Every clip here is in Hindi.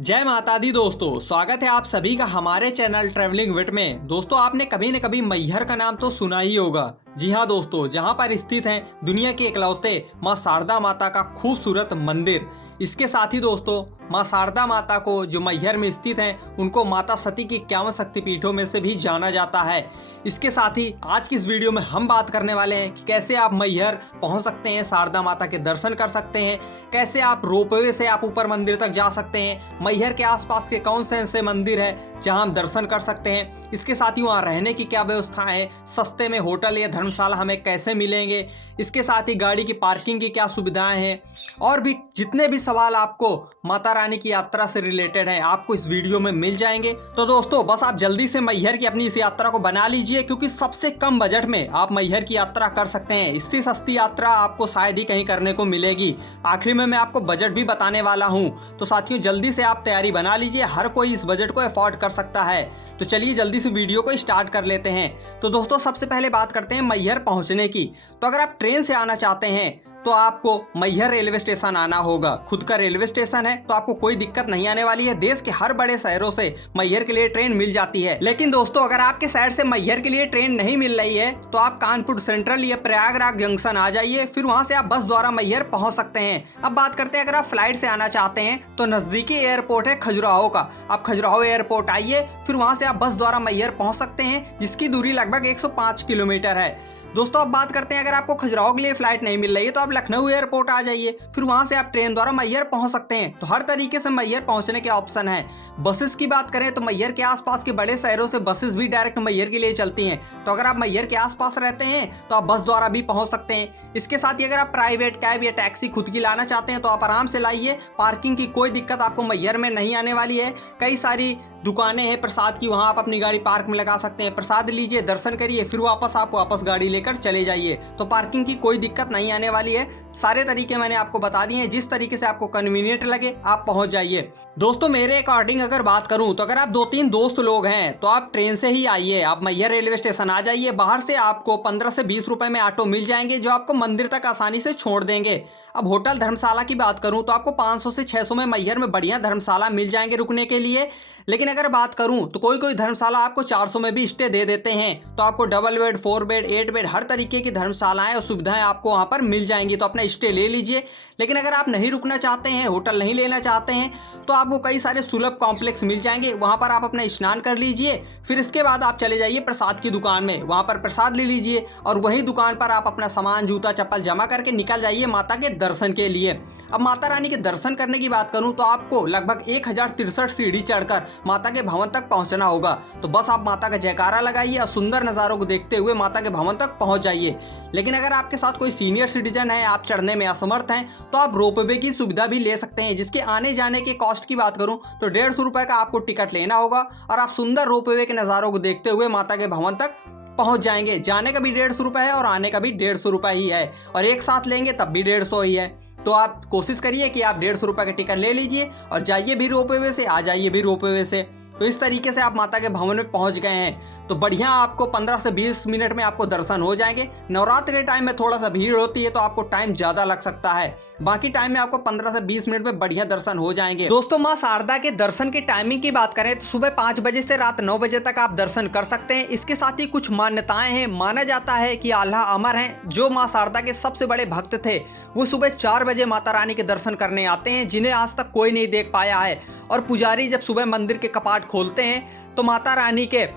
जय माता दी दोस्तों, स्वागत है आप सभी का हमारे चैनल ट्रैवलिंग विद में। दोस्तों, आपने कभी न कभी मैहर का नाम तो सुना ही होगा। जी हाँ दोस्तों, जहाँ पर स्थित है दुनिया के इकलौते माँ शारदा माता का खूबसूरत मंदिर। इसके साथ ही दोस्तों, माँ शारदा माता को जो मैहर में स्थित हैं उनको माता सती की 51 शक्तिपीठों में से भी जाना जाता है। इसके साथ ही आज की इस वीडियो में हम बात करने वाले हैं कि कैसे आप मैहर पहुंच सकते हैं, शारदा माता के दर्शन कर सकते हैं, कैसे आप रोपवे से आप ऊपर मंदिर तक जा सकते हैं, मैहर के आसपास के कौन से ऐसे मंदिर है जहां हम दर्शन कर सकते हैं। इसके साथ ही वहां रहने की क्या व्यवस्था है, सस्ते में होटल या धर्मशाला हमें कैसे मिलेंगे, इसके साथ ही गाड़ी की पार्किंग की क्या सुविधाएं हैं, और भी जितने भी सवाल आपको माता रानी की यात्रा से रिलेटेड हैं आपको इस वीडियो में मिल जाएंगे। तो दोस्तों, बस आप जल्दी से मैहर की अपनी इस यात्रा को बना लीजिए, क्योंकि सबसे कम बजट में आप मैहर की यात्रा कर सकते हैं। इससे सस्ती यात्रा आपको शायद ही कहीं करने को मिलेगी। आखिर में मैं आपको बजट भी बताने वाला हूं, तो साथियों जल्दी से आप तैयारी बना लीजिए। हर कोई इस बजट को अफोर्ड कर सकता है। तो चलिए जल्दी से वीडियो को स्टार्ट कर लेते हैं। तो दोस्तों, सबसे पहले बात करते हैं मैहर पहुंचने की। तो अगर आप ट्रेन से आना चाहते हैं तो आपको मैहर रेलवे स्टेशन आना होगा। खुद का रेलवे स्टेशन है तो आपको कोई दिक्कत नहीं आने वाली है। देश के हर बड़े शहरों से मैहर के लिए ट्रेन मिल जाती है। लेकिन दोस्तों, अगर आपके शहर से मैहर के लिए ट्रेन नहीं मिल रही है तो आप कानपुर सेंट्रल या प्रयागराज जंक्शन आ जाइए, फिर वहां से आप बस द्वारा मैहर पहुंच सकते हैं। अब बात करते हैं, अगर आप फ्लाइट से आना चाहते हैं तो नजदीकी एयरपोर्ट है खजुराहो का। आप खजुराहो एयरपोर्ट आइए, फिर वहां से आप बस द्वारा मैहर पहुंच सकते हैं, जिसकी दूरी लगभग 105 किलोमीटर है। दोस्तों, अब बात करते हैं, अगर आपको खजुराहो के लिए फ्लाइट नहीं मिल रही है तो आप लखनऊ एयरपोर्ट आ जाइए, फिर वहां से आप ट्रेन द्वारा मैहर पहुंच सकते हैं। तो हर तरीके से मैहर पहुंचने के ऑप्शन है। बसेस की बात करें तो मैहर के आसपास के बड़े शहरों से बसेस भी डायरेक्ट मैहर के लिए चलती हैं। तो अगर आप मैहर के आसपास रहते हैं तो आप बस द्वारा भी पहुंच सकते हैं। इसके साथ ही अगर आप प्राइवेट कैब या टैक्सी खुद की लाना चाहते हैं तो आप आराम से लाइए। पार्किंग की कोई दिक्कत आपको मैहर में नहीं आने वाली है। कई सारी दुकानें हैं प्रसाद की, वहां आप अपनी गाड़ी पार्क में लगा सकते हैं। प्रसाद लीजिए, दर्शन करिए, फिर वापस गाड़ी लेकर चले जाइए। तो पार्किंग की कोई दिक्कत नहीं आने वाली है। सारे तरीके मैंने आपको बता दिए हैं, जिस तरीके से आपको कन्वीनियंट लगे आप पहुंच जाइए। दोस्तों, मेरे अकॉर्डिंग अगर बात करूं तो अगर आप 2-3 दोस्त लोग हैं तो आप ट्रेन से ही आइए। आप मैहर रेलवे स्टेशन आ जाइए। बाहर से आपको 15 से 20 रुपए में ऑटो मिल जाएंगे जो आपको मंदिर तक आसानी से छोड़ देंगे। अब होटल धर्मशाला की बात करूं तो आपको 500 से 600 में मैहर में बढ़िया धर्मशाला मिल जाएंगे रुकने के लिए। लेकिन अगर बात करूं तो कोई धर्मशाला आपको 400 में भी स्टे दे देते हैं। तो आपको डबल बेड, 4 बेड, 8 बेड हर तरीके की धर्मशालाएं और सुविधाएं आपको वहां पर मिल जाएंगी। तो अपना स्टे ले लीजिए। लेकिन अगर आप नहीं रुकना चाहते हैं, होटल नहीं लेना चाहते हैं, तो आपको कई सारे सुलभ कॉम्प्लेक्स मिल जाएंगे। वहां पर आप अपना स्नान कर लीजिए, फिर इसके बाद आप चले जाइए प्रसाद की दुकान में, वहां पर प्रसाद ले लीजिए और वही दुकान पर आप अपना सामान, जूता चप्पल जमा करके निकल जाइए माता के दर्शन के लिए। अब माता रानी के दर्शन करने की बात करूं तो आपको लगभग 1063 सीढ़ी चढ़कर माता के भवन तक पहुंचना होगा। तो बस आप माता का जयकारा लगाइए और सुंदर नज़ारों को देखते हुए माता के भवन तक पहुंच जाइए। लेकिन अगर आपके साथ कोई सीनियर सिटीजन है, आप चढ़ने में असमर्थ हैं, तो आप रोपवे की सुविधा भी ले सकते हैं, जिसके आने जाने के कॉस्ट की बात करूं तो 150 रुपये का आपको टिकट लेना होगा और आप सुंदर रोपवे के नज़ारों को देखते हुए माता के भवन तक पहुंच जाएंगे। जाने का भी 150 रुपये है और आने का भी 150 रुपये ही है, और एक साथ लेंगे तब भी 150 ही है। तो आप कोशिश करिए कि आप 150 रुपये का टिकट ले लीजिए और जाइए भी रोपवे से, आ जाइए भी रोपवे से। तो इस तरीके से आप माता के भवन में पहुंच गए हैं। तो बढ़िया, आपको 15 से 20 मिनट में आपको दर्शन हो जाएंगे। नवरात्रि के टाइम में थोड़ा सा भीड़ होती है तो आपको टाइम ज़्यादा लग सकता है, बाकी टाइम में आपको 15 से 20 मिनट में बढ़िया दर्शन हो जाएंगे। दोस्तों, माँ शारदा के दर्शन की टाइमिंग की बात करें तो सुबह 5 बजे से रात 9 बजे तक आप दर्शन कर सकते हैं। इसके साथ ही कुछ मान्यताएं हैं। माना जाता है कि आल्हा अमर हैं, जो माँ शारदा के सबसे बड़े भक्त थे वो सुबह 4 बजे माता रानी के दर्शन करने आते हैं, जिन्हें आज तक कोई नहीं देख पाया है। और पुजारी जब सुबह मंदिर के कपाट खोलते हैं तो माता रानी के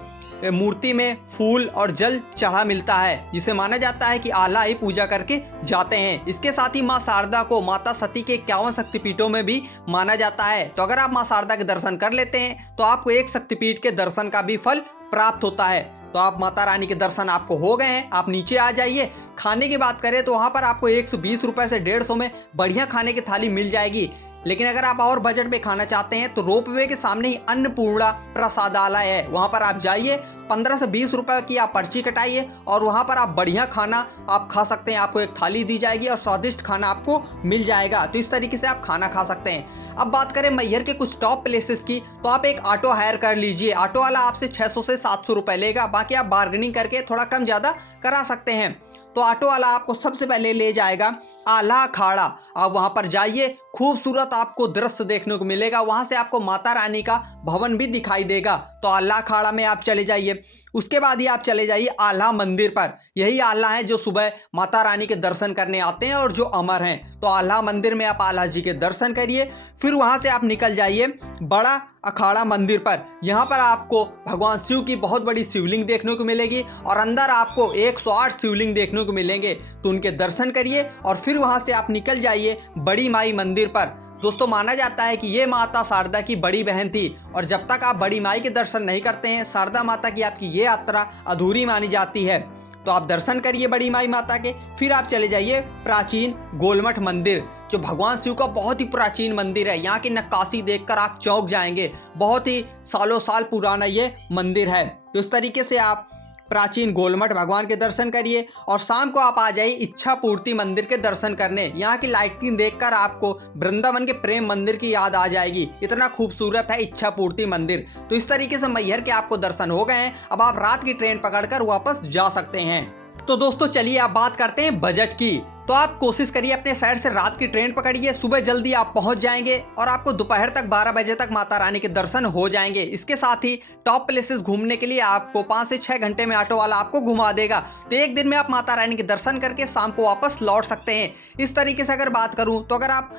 मूर्ति में फूल और जल चढ़ा मिलता है, जिसे माना जाता है कि आल्हा ही पूजा करके जाते हैं। इसके साथ ही माँ शारदा को माता सती के 51 शक्तिपीठों में भी माना जाता है। तो अगर आप माँ शारदा के दर्शन कर लेते हैं तो आपको एक शक्तिपीठ के दर्शन का भी फल प्राप्त होता है। तो आप माता रानी के दर्शन आपको हो गए हैं, आप नीचे आ जाइए। खाने की बात करें तो वहाँ पर आपको 120 रुपये से 150 में बढ़िया खाने की थाली मिल जाएगी। लेकिन अगर आप और बजट में खाना चाहते हैं तो रोपवे के सामने ही अन्नपूर्णा प्रसादालय है, वहाँ पर आप जाइए। 15 से 20 रुपये की आप पर्ची कटाइए और वहाँ पर आप बढ़िया खाना आप खा सकते हैं। आपको एक थाली दी जाएगी और स्वादिष्ट खाना आपको मिल जाएगा। तो इस तरीके से आप खाना खा सकते हैं। अब बात करें मैहर के कुछ टॉप प्लेसेस की, तो आप एक ऑटो हायर कर लीजिए। ऑटो वाला आपसे 600 से 700 रुपये लेगा, बाकी आप बार्गेनिंग करके थोड़ा कम ज़्यादा करा सकते हैं। तो ऑटो वाला आपको सबसे पहले ले जाएगा आल्हा अखाड़ा। आप वहां पर जाइए, खूबसूरत आपको दृश्य देखने को मिलेगा। वहां से आपको माता रानी का भवन भी दिखाई देगा। तो आल्हा अखाड़ा में आप चले जाइए। उसके बाद ही आप चले जाइए आल्हा मंदिर पर। यही आल्हा है जो सुबह माता रानी के दर्शन करने आते हैं और जो अमर हैं। तो आल्हा मंदिर में आप आल्हा जी के दर्शन करिए। फिर वहां से आप निकल जाइए बड़ा अखाड़ा मंदिर पर। यहाँ पर आपको भगवान शिव की बहुत बड़ी शिवलिंग देखने को मिलेगी और अंदर आपको 108 शिवलिंग देखने को मिलेंगे। तो उनके दर्शन करिए और फिर वहां से आप निकल जाइए बड़ी माई मंदिर पर। दोस्तों, माना जाता है कि ये माता शारदा की बड़ी बहन थी और जब तक आप बड़ी माई के दर्शन नहीं करते हैं, शारदा माता की आपकी ये यात्रा अधूरी मानी जाती है। तो आप दर्शन करिए बड़ी माई माता के। फिर आप चले जाइए प्राचीन गोलमठ मंदिर, जो भगवान शिव का बहुत ही प्राचीन मंदिर है। यहाँ की नक्काशी देखकर आप चौंक जाएंगे। बहुत ही सालों साल पुराना ये मंदिर है। तो इस तरीके से आप प्राचीन गोलमठ भगवान के दर्शन करिए और शाम को आप आ जाइए इच्छा पूर्ति मंदिर के दर्शन करने। यहाँ की लाइटिंग देखकर आपको वृंदावन के प्रेम मंदिर की याद आ जाएगी। इतना खूबसूरत है इच्छा पूर्ति मंदिर। तो इस तरीके से मैहर के आपको दर्शन हो गए हैं। अब आप रात की ट्रेन पकड़कर वापस जा सकते हैं। तो दोस्तों, चलिए आप बात करते हैं बजट की। तो आप कोशिश करिए अपने शहर से रात की ट्रेन पकड़िए। सुबह जल्दी आप पहुंच जाएंगे और आपको दोपहर तक 12 बजे तक माता रानी के दर्शन हो जाएंगे। इसके साथ ही टॉप प्लेसेस घूमने के लिए आपको 5 से 6 घंटे में ऑटो वाला आपको घुमा देगा। तो एक दिन में आप माता रानी के दर्शन करके शाम को वापस लौट सकते हैं। इस तरीके से अगर बात करूं तो अगर आप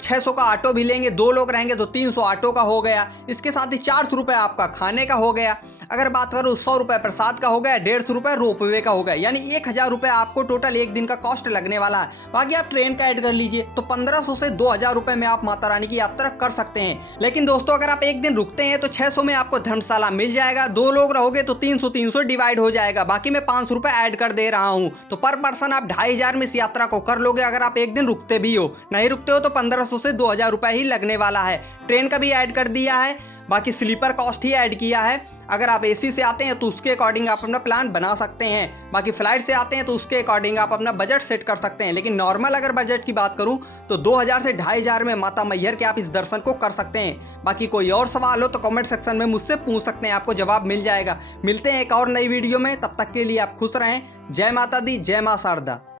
600 का ऑटो भी लेंगे, 2 लोग रहेंगे तो 300 ऑटो का हो गया। इसके साथ ही 400 रुपये आपका खाने का हो गया। अगर बात करूँ 100 रुपये प्रसाद का हो गया, 150 रुपये रोपवे का हो गया। यानी 1000 रुपये आपको टोटल एक दिन का कॉस्ट लगने वाला है। बाकी आप ट्रेन का ऐड कर लीजिए तो 1500 से 2000 रुपये में आप माता रानी की यात्रा कर सकते हैं। लेकिन दोस्तों, अगर आप एक दिन रुकते हैं तो 600 में आपको धर्मशाला मिल जाएगा। 2 लोग रहोगे तो 300 डिवाइड हो जाएगा। बाकी मैं 500 रुपये ऐड कर दे रहा हूँ। तो पर पर्सन आप 2500 में इस यात्रा को कर लोगे अगर आप एक दिन रुकते भी हो। नहीं रुकते हो तो 1500 से 2000 रुपये ही लगने वाला है। ट्रेन का भी ऐड कर दिया है, बाकी स्लीपर कॉस्ट ही ऐड किया है। अगर आप एसी से आते हैं तो उसके अकॉर्डिंग आप अपना प्लान बना सकते हैं। बाकी फ्लाइट से आते हैं तो उसके अकॉर्डिंग आप अपना बजट सेट कर सकते हैं। लेकिन नॉर्मल अगर बजट की बात करूं तो 2000 से 2500 में माता मैहर के आप इस दर्शन को कर सकते हैं। बाकी कोई और सवाल हो तो कमेंट सेक्शन में मुझसे पूछ सकते हैं, आपको जवाब मिल जाएगा। मिलते हैं एक और नई वीडियो में, तब तक के लिए आप खुश रहें। जय माता दी, जय मां शारदा।